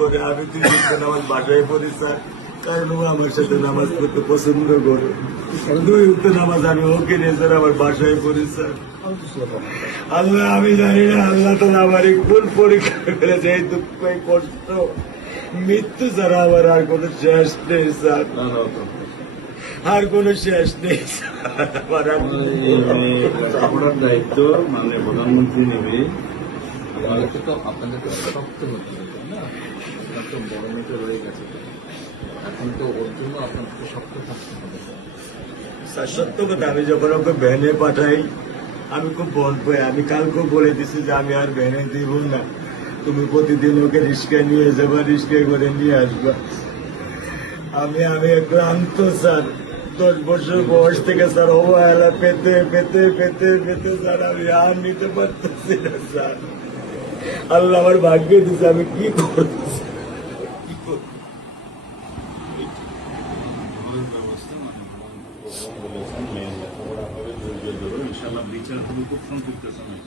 করে আমি 3 ওয়াক্ত নামাজ বাসায় পড়ি স্যার, কারণ ও আমার সাথে নামাজ পড়তে পছন্দ করে। 2 ওয়াক্ত নামাজ আমি ওকে নিয়ে স্যার আমার বাসায় পড়ি স্যার। আল্লাহ আমি জানি না, আল্লাহ তো আমার কোন পরীক্ষা ফেলেছে, এই দুঃখ এই কষ্ট মৃত্যু ছাড়া আমার আর কোনো শেষ নেই স্যার, আর কোনো শেষ নেই স্যার। আপনার দায়িত্ব মানে প্রধানমন্ত্রী নেবে। আপনাদেরকে তো শক্ত হতে হবে না, আপনার তো বড় মেয়েটা রয়ে গেছে, এখন তো ওর জন্য আপনাকে শক্ত থাকতে হবে। স্যার সত্য কথা, আমি যখন ওকে ভ্যানে পাঠাই আমি খুব বল পাই। আমি কালকেও বলে দিছি যে আমি আর ভ্যানে দিব না, তুমি প্রতিদিন ওকে রিস্কায় নিয়ে যাবা, রিস্কায় করে নিয়ে আসবা। আমি ক্লান্ত স্যার, 10 বছর বয়স থেকে স্যার অবহেলা পেতে পেতে পেতে পেতে স্যার আমি আর নিতে পারতেছি না স্যার। আল্লাহ আমার ভাগ্যে দিচ্ছে, আমি কি করবো কি করবো? ব্যবস্থা মানে বলেছেন মেয়ের লেখাপড়া হবে, ধৈর্য ধরো, ইনশাল্লাহ বিচার তুমি খুব সম্পৃক্ত সময়